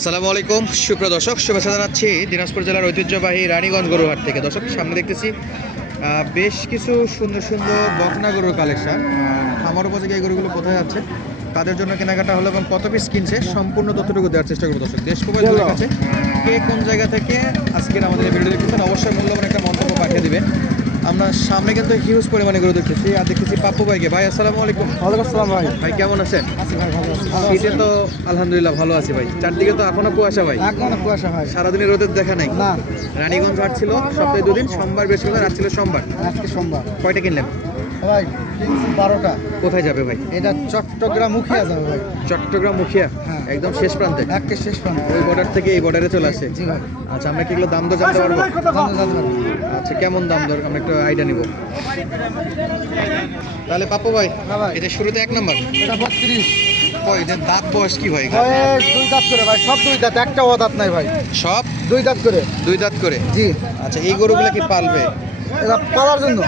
আসসালামু আলাইকুম সুপ্রিয় দর্শক, শুভেচ্ছা জানাচ্ছি দিনাজপুর জেলার ঐতিহ্যবাহী রানীগঞ্জ গরুর হাট থেকে। দর্শক, সামনে দেখতেছি বেশ কিছু সুন্দর সুন্দর বকনা গরুর কালেকশন। খামার উপযোগী এই গরুগুলো কোথায় যাচ্ছে, তাদের জন্য কেনাকাটা হলো এবং কত পিস কিনছে সম্পূর্ণ তথ্যটুকু দেওয়ার চেষ্টা করবো। দর্শক, দেশ প্রবাস দূরের কাছে কে কোন জায়গা থেকে আজকের আমাদের এই ভিডিও দেখতেছেন অবশ্যই মূল্যবান একটা মন্তব্য পাঠিয়ে দিবেন। আমরা সামনে কিন্তু হিউজ পরিমাণে গরু দেখতেছি, আর দেখতেছি পাপ্পু ভাইকে। ভাই আসসালামু আলাইকুম। ওয়ালাইকুম আসসালাম ভাই। ভাই কেমন আছেন? আছি ভাই, ভালো আছি। শীতে তো আলহামদুলিল্লাহ ভালো আছি ভাই। চারদিকে তো এখনো কুয়াশা ভাই, এখনো কুয়াশা ভাই। সারাদিনের রোদের দেখা নাই। না, রানীগঞ্জ হাট ছিল সপ্তাহে দুদিন, সোমবার বৃহস্পতিবার, আজ ছিল সোমবার। আজকে সোমবার কয়টা কিনলেন? ভাই, 12টা। কোথায় যাবে ভাই? এটা চট্টগ্রাম মুখিয়া যাবে ভাই। চট্টগ্রাম মুখিয়া, হ্যাঁ। একদম শেষ প্রান্তে, একে শেষ প্রান্ত। ওই বর্ডার থেকে এই বর্ডারে চলে আসে। জি ভাই। আচ্ছা, আমরা কি এগুলো দাম দর জানতে পারবো? জানতে পারবো। আচ্ছা, কেমন দাম দর আমরা একটু আইডিয়া নিব। তাহলে পাপ্পু ভাই, হ্যাঁ ভাই। এটা শুরুতে 1 নাম্বার। এটা 32। কয় এদের দাঁত বয়স কি ভাই? বয়স 2 দাঁত করে ভাই, সব 2 দাঁত, একটা দাঁত নাই ভাই। সব 2 দাঁত করে। 2 দাঁত করে। জি। আচ্ছা, এই গরুগুলো কি পালবে? এটা পালার জন্য।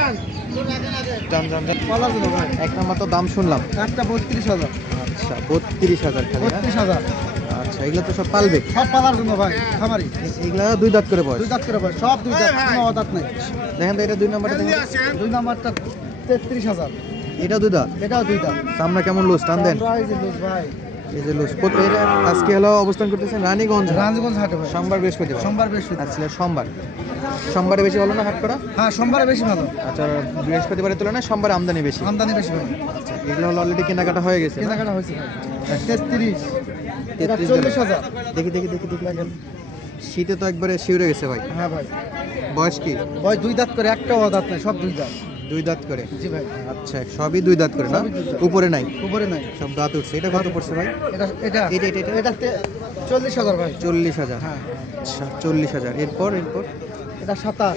দাম দাম দাম। পালার জন্য ভাই। 1 নাম্বার তো দাম শুনলাম। একটা 32,000। আচ্ছা, 32,000 খালি না? 32,000। আচ্ছা, এগুলো তো সব পালবে। সব পালার জন্য ভাই, খামারি। এগুলো 2 দাঁত করে বয়স। 2 দাঁত করে ভাই, সব 2 দাঁত, কোনো দাঁত নাই। দেখেন তো, এটা 2 নাম্বারটা দেখেন। 2 নাম্বারটা 33,000। এটা 2 দাঁত। এটাও 2 দাঁত। সামনে কেমন লুজ টান দেন? আমরা এই যে লুজ ভাই। এই যে লুজ আজকে হলো অবস্থান করতেছেন রানীগঞ্জ, রাজগঞ্জ হাটে ভাই। সোমবার বৃহস্পতিবার। সোমবার বৃহস্পতিবার। আচ্ছা, সোমবার। সোমবারে বেশি হলো না হাট করা? হ্যাঁ, সোমবারে বেশি ভালো। আচ্ছা, বৃহস্পতিবারের তুলনায় সোমবার আমদানি বেশি। আমদানি বেশি ভাই। আচ্ছা, এগুলো হলো অলরেডি কেনাকাটা হয়ে গেছে না? কেনাকাটা হয়েছে ভাই। 33। এটা 33 40,000। দেখি দেখি দেখি দেখি লাগেন। শীতে তো একবারে শিউরে গেছে ভাই। হ্যাঁ ভাই। বয়স কি? ওই 2 দাঁত করে, একটা দাঁত নাই, সব 2 দাঁত। 2 দাঁত করে। জি ভাই। আচ্ছা, সবই 2 দাঁত করে না? সবই 2 দাঁত। উপরে নাই? উপরে নাই। সব দাঁত উঠছে। এটা কত পড়ছে ভাই? এটা এটা এটা এটা এটা এটা 40,000 ভাই। 40,000। হ্যাঁ। আচ্ছা, 40,000। এরপর এরপর এটা 27।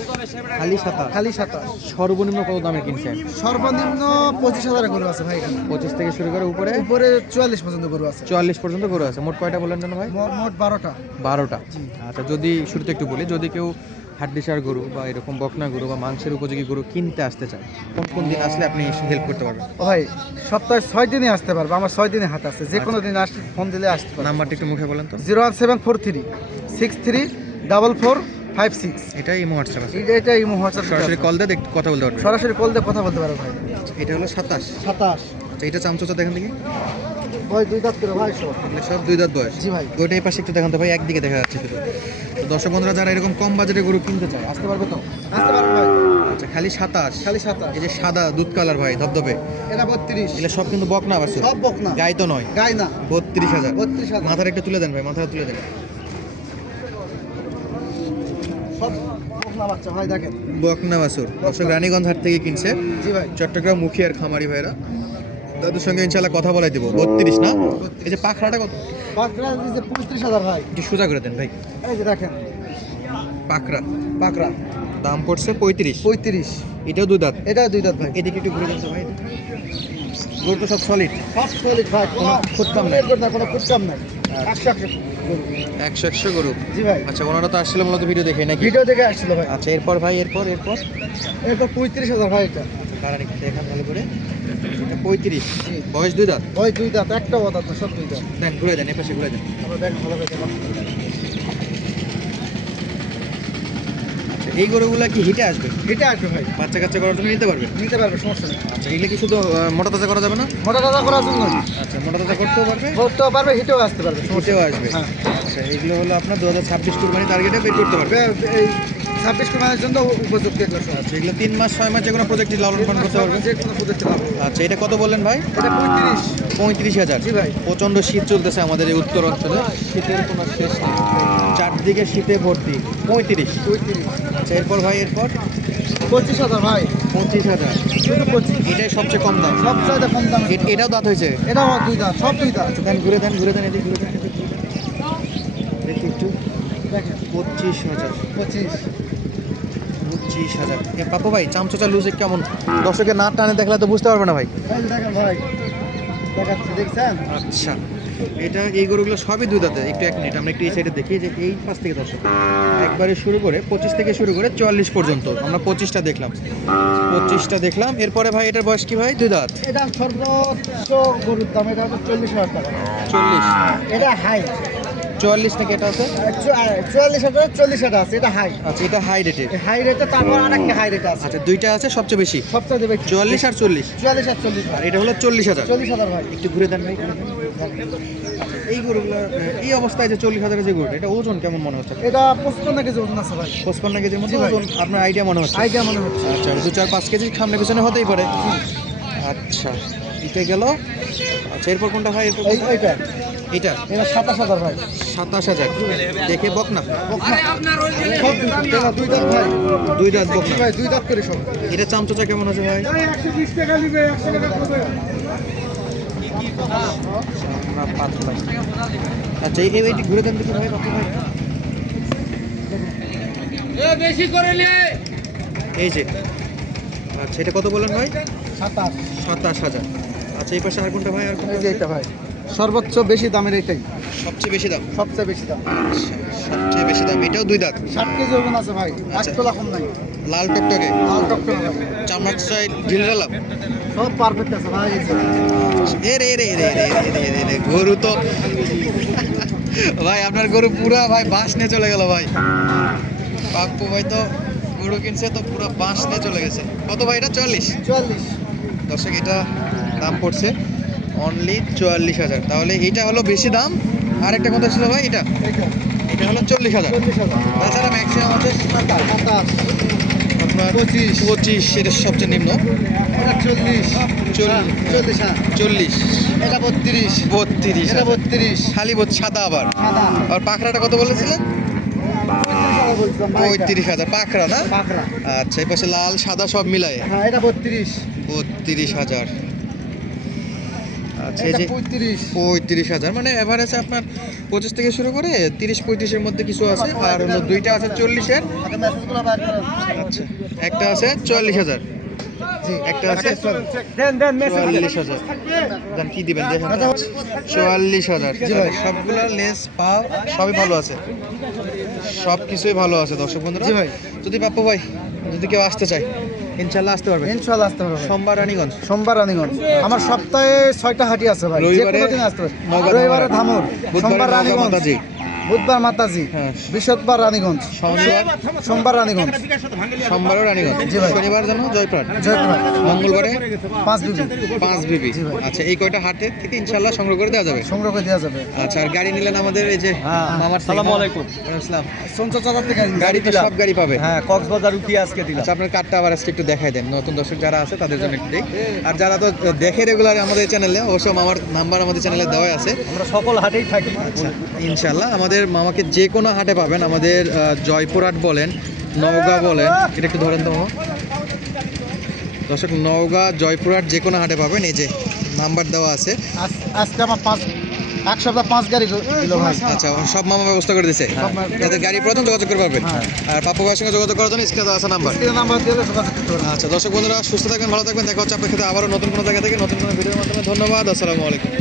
খালি 27। খালি 27। সর্বনিম্ন কত দামে কিনছেন? সর্বনিম্ন 25,000 গরু আছে ভাই এখানে। 25 থেকে শুরু করে উপরে উপরে 44 পর্যন্ত গরু আছে। 44 পর্যন্ত গরু আছে। মোট কয়টা বললেন না ভাই? মোট 12টা। 12টা। জি। আচ্ছা, যদি শুরুতে একটু বলি, যদি কেউ হাড্ডিসার গরু বা এরকম বকনা গরু বা মাংসের উপযোগী গরু কিনতে আসতে চায়, কোন কোন দিন আসলে আপনি হেল্প করতে পারবেন? ও ভাই, সপ্তাহে 6 দিনই আসতে পারবে। আমার 6 দিনে হাট আছে, যে কোনো দিন আসলে ফোন দিলে আসতে পারবে। নাম্বারটা একটু মুখে বলেন তো। 01743 634456। এটাই ইমো হোয়াটসঅ্যাপ আছে। এটা ইমো হোয়াটসঅ্যাপ সরাসরি কল দিয়ে কথা বলতে পারবেন। সরাসরি কল দিয়ে কথা বলতে পারো ভাই। এটা হলো 27। 27। আচ্ছা, এটা চামচোচা দেখেন দেখি। ভাই 2 দাঁত করে ভাই সব। এগুলো সব 2 দাঁত বয়স। জি ভাই। ওইটা এই পাশে একটু দেখান তো ভাই, একদিকে দেখা যাচ্ছে শুধু। তো দর্শক বন্ধুরা যারা এরকম কম বাজেটে গরু কিনতে চায় আসতে পারবে তো? আসতে পারো ভাই। আচ্ছা, খালি 27। খালি 27। এই যে সাদা দুধ কালার ভাই, ধবধবে, এটা 32। এগুলো সব কিন্তু বকনা আছে। সব বকনা। গাই তো নয়। গাই না। 32,000। 32,000। মাথাটা একটু তুলে দেন ভাই, মাথাটা তুলে দেন। সব বকনা বাচ্চা ভাই, দেখেন। বকনা বাছুর দর্শক রানীগঞ্জ হাট থেকে কিনছে, জি ভাই। চট্টগ্রাম মুখিয়ার খামারি ভাইরা। তাদের সঙ্গে ইনশাল্লাহ কথা বলাই দিব। 32 না? এই যে পাখরাটা কত? পাকড়া দিছে 35,000 ভাই। একটু সোজা করে দেন ভাই। এই যে দেখেন, পাখরা পাকড়া দাম পড়ছে 35। 35। এটাও 2 দাঁত। এটা 2 দাঁত ভাই। এদিকে একটু ঘুরে দেন তো ভাই। গরু তো সব সলিড, সব সলিড ভাই, কোনো খুঁতকাম নাই। কোনো খুঁতকাম নাই। 100 100 গরু। জি ভাই। আচ্ছা, ওনারা তো আসলে মূলত ভিডিও দেখে নাকি? ভিডিও দেখে আসছিল ভাই। আচ্ছা, এরপর ভাই এরপর এরপর এরপর 35,000 ভাই। এটা কারণ একটু দেখান ভালো করে। এটা 35। জি। বয়স 2 দাঁত। ওই 2 দাঁত, একটা দাঁত না, সব 2 দাঁত। দেন ঘুরে দেন, এপাশে ঘুরে দেন। আমরা দেখেন ভালো করে দেখেন। আচ্ছা, এই গরুগুলা কি হিটে আসবে? এটা আসবে ভাই, বাচ্চা কাচ্চা করার জন্য নিতে পারবে? নিতে পারবে, সমস্যা নেই। আচ্ছা, এগুলো কি শুধু মোটা তাজা করা যাবে না? মোটা টাকা করার জন্য আচ্ছা, মোটা তাজা করতেও পারবে, করতেও পারবে, হিটেও আসতে পারবে, সমস্যা হিটেও আসবে। হ্যাঁ। আচ্ছা, এগুলো হলো আপনার 2026 কুরবানি টার্গেটে বের করতে পারবে। এই 26 কুরবানির জন্য উপযুক্ত এগুলো সব। আচ্ছা, এগুলো 3 মাস 6 মাস যে কোনো প্রজেক্টে লালন পালন করতে পারবে। যে কোনো পদ্ধতি পাবে। আচ্ছা, এটা কত বললেন ভাই? এটা 35। 35,000। জি ভাই। প্রচণ্ড শীত চলতেছে আমাদের এই উত্তর অঞ্চলে, শীতের কোনো শেষ নেই, চারদিকে শীতে ভর্তি। 35। 35। আচ্ছা, এরপর ভাই এরপর 25,000 ভাই। 25,000। শুধু 25। এটাই সবচেয়ে কম দাম। সবচাইতে কম দামে। এটাও দাঁত হয়েছে? এটাও 2 দাঁত, সব 2 দাঁত। দেন ঘুরে দেন ঘুরে দেন, এদিকে ঘুরে দেন, এদিকে ঘুরে দেন। দেখি একটু। দেখেন 25,000। 25। 25,000। এ পাপু ভাই, চামচোচা লুজে কেমন? দর্শকের না টানে দেখলে তো বুঝতে পারবে না ভাই। এই যে দেখেন ভাই, দেখাচ্ছি, দেখছেন? আচ্ছা, এটা এই গরুগুলো সবই 2 দাঁতে। একটু 1 মিনিট আমরা একটু এই সাইডে দেখি, যে এই পাশ থেকে দর্শক একবারে শুরু করে 25 থেকে শুরু করে 44 পর্যন্ত। আমরা 25টা দেখলাম, 25টা দেখলাম। এরপরে ভাই এটার বয়স কি ভাই? 2 দাঁত। এটা সর্বোচ্চ গরুর দাম, এটা হচ্ছে 40,000 টাকা। 40। এটা হাই। 44 নাকি এটা আছে? 44,000 40,000 আছে, এটা হাই। আচ্ছা এটা হাই রেটের। হাই রেটে তারপর আরেকটা হাই রেটে আছে। আচ্ছা দুইটা আছে সবচেয়ে বেশি সবচেয়ে বেশি 44 আর 40। 44 আর 40 আর এটা হলো 40,000। 40,000 ভাই। একটু ঘুরে দেন ভাই, ঘুরে দেন। এই গরুগুলো এই অবস্থায় যে 40,000 যে গরুটা, এটা ওজন কেমন মনে হচ্ছে? এটা 55 কেজি ওজন আছে ভাই। 55 কেজির মতো জি ভাই। ওজন আপনার আইডিয়া মনে হচ্ছে? আইডিয়া মনে হচ্ছে। আচ্ছা 2-4-5 কেজি সামনে পিছনে হতেই পারে। আচ্ছা এটা গেল। আচ্ছা এরপর কোনটা ভাই? এরপর কোনটা? এইটা এটা এটা 27,000 ভাই। 27,000 দেখে বক না? সব এটা দুই দাঁত ভাই। দুই দাঁত বক না। ভাই দুই দাঁত করে সব। এটা চামচা কেমন আছে ভাই? 120 টাকা নিবে, 100 টাকা করবে। পাতলা। আচ্ছা এইটি ঘুরে দেন দেখি ভাই, বাপু ভাই। বেশি করে নে। এই যে আচ্ছা এটা কত বলেন ভাই? 27। 27,000। আচ্ছা এই পাশে আর কোনটা ভাই? আর কোনটা? এই যে এটা ভাই সর্বোচ্চ বেশি দামের এটাই, সবচেয়ে বেশি দাম। সবচেয়ে বেশি দাম। আচ্ছা সবচেয়ে বেশি দাম, এটাও দুই দাঁত। 60 কেজি ওজন আছে ভাই। আচ্ছা। 8 তোলা কম নাই। লাল টকটকে, লাল টকটকে ভাই। চামড়া স্টাইল ঢিলঢালা। সব পারফেক্ট আছে ভাই। এই যে। এ রে রে রে রে রে রে রে গরু তো ভাই আপনার গরু পুরা ভাই বাঁশ নিয়ে চলে গেল ভাই। পাপ্পু ভাই তো গরু কিনছে তো পুরো বাঁশ নিয়ে চলে গেছে। কত ভাই এটা? 44। 44। দর্শক এটা দাম পড়ছে অনলি 44,000। তাহলে এটা হলো বেশি দাম। আর একটা কথা ছিল ভাই, এটা এইটা এটা হলো 40,000। 40,000। তাছাড়া ম্যাক্সিমাম আছে 27। আপনার 25 এটা সবচেয়ে নিম্ন। এটা 40। 40 হ্যাঁ। 40 এটা 32। 32 এটা 32। খালি সাদা আবার। সাদা। আর পাখরাটা কত বলেছিলেন? 35,000 বলছিলাম ভাই এটা। 35,000 পাখরা না? পাকড়া। আচ্ছা এই পাশে লাল সাদা সব মিলায় হ্যাঁ এটা 32। 32,000। আচ্ছা এই এটা যে 35। 35,000 মানে এভারেজ আপনার 25 থেকে শুরু করে 30-35 এর মধ্যে কিছু আছে। আর হলো দুইটা আছে 40-এর। আগে মেসেজগুলো বাইর করেন। আচ্ছা একটা আছে 44,000, জি একটা আছে দেন 44,000। দেন কি দিবেন দেখেন। 44,000 জি ভাই। সবগুলা লেস পা সবই ভালো আছে, সব কিছুই ভালো আছে দর্শক বন্ধুরা। জি ভাই। যদি পাপ্পু ভাই যদি কেউ আসতে চায় ইনশাল্লাহ আসতে পারবে। ইনশাআল্লাহ আসতে পারবে। সোমবার রানীগঞ্জ, সোমবার রানীগঞ্জ। আমার সপ্তাহে 6টা হাটি আছে ভাই। যে রবিবারে কোনো দিন আসতে পারবে। নওগাঁ রবিবারে ধামুর, বুধবারে সোমবার নওগাঁ রানীগঞ্জ, মাতাজি। বুধবার মাতাজি, হ্যাঁ। বৃহস্পতিবার রানীগঞ্জ, শনিবার সোমবার রানীগঞ্জ, সোমবারও রানীগঞ্জ, জি ভাই। শনিবার যেন জয়প্রাট, জয়পুরহাট, মঙ্গলবারে 5 বিবি 5 বিবি। জি ভাই। আচ্ছা এই কয়টা হাটে থেকে ইনশাল্লাহ সংগ্রহ করে দেওয়া যাবে। সংগ্রহ করে দেওয়া যাবে। আচ্ছা আর গাড়ি নিলেন আমাদের এই যে হ্যাঁ। মামার আসসালামু আলাইকুম। আসসালাম। সঞ্চয় চাঁদার থেকে গাড়ি তো সব গাড়ি পাবে। হ্যাঁ কক্সবাজার উঠিয়ে আজকে দিলাম। আচ্ছা আপনার কার্ডটা আবার আজকে একটু দেখাই দেন, নতুন দর্শক যারা আছে তাদের জন্য একটু দেই। আর যারা তো দেখে রেগুলার আমাদের চ্যানেলে, অবশ্য মামার নাম্বার আমাদের চ্যানেলে দেওয়া আছে। আমরা সকল হাটেই থাকি। আচ্ছা ইনশাল্লাহ আমাদের মামাকে যে কোনো হাটে পাবেন। আমাদের জয়পুরহাট বলেন, নওগাঁ বলেন, এটা একটু ধরেন তো মামা। দর্শক নওগাঁ জয়পুরহাট যে কোনো হাটে পাবেন, এই যে নাম্বার দেওয়া আছে। আজকে আমার 1 সপ্তাহ 5 গাড়ি দিল ভাই। আচ্ছা সব মামা ব্যবস্থা করে দিছে, যাদের গাড়ি প্রথম যোগাযোগ করে পারবেন। হ্যাঁ। আর পাপ্পু ভাইয়ের সঙ্গে যোগাযোগ করার জন্য স্ক্রিনে দেওয়া আছে নাম্বার। স্ক্রিনে নাম্বার দিয়ে যোগাযোগ করতে পারবেন। আচ্ছা দর্শক বন্ধুরা সুস্থ থাকবেন, ভালো থাকবেন, দেখা হচ্ছে আপনার সাথে আবারও নতুন কোনো জায়গা থেকে নতুন কোনো ভিডিওর মাধ্যমে। ধন্যবাদ, আসসালামু আলাইকুম।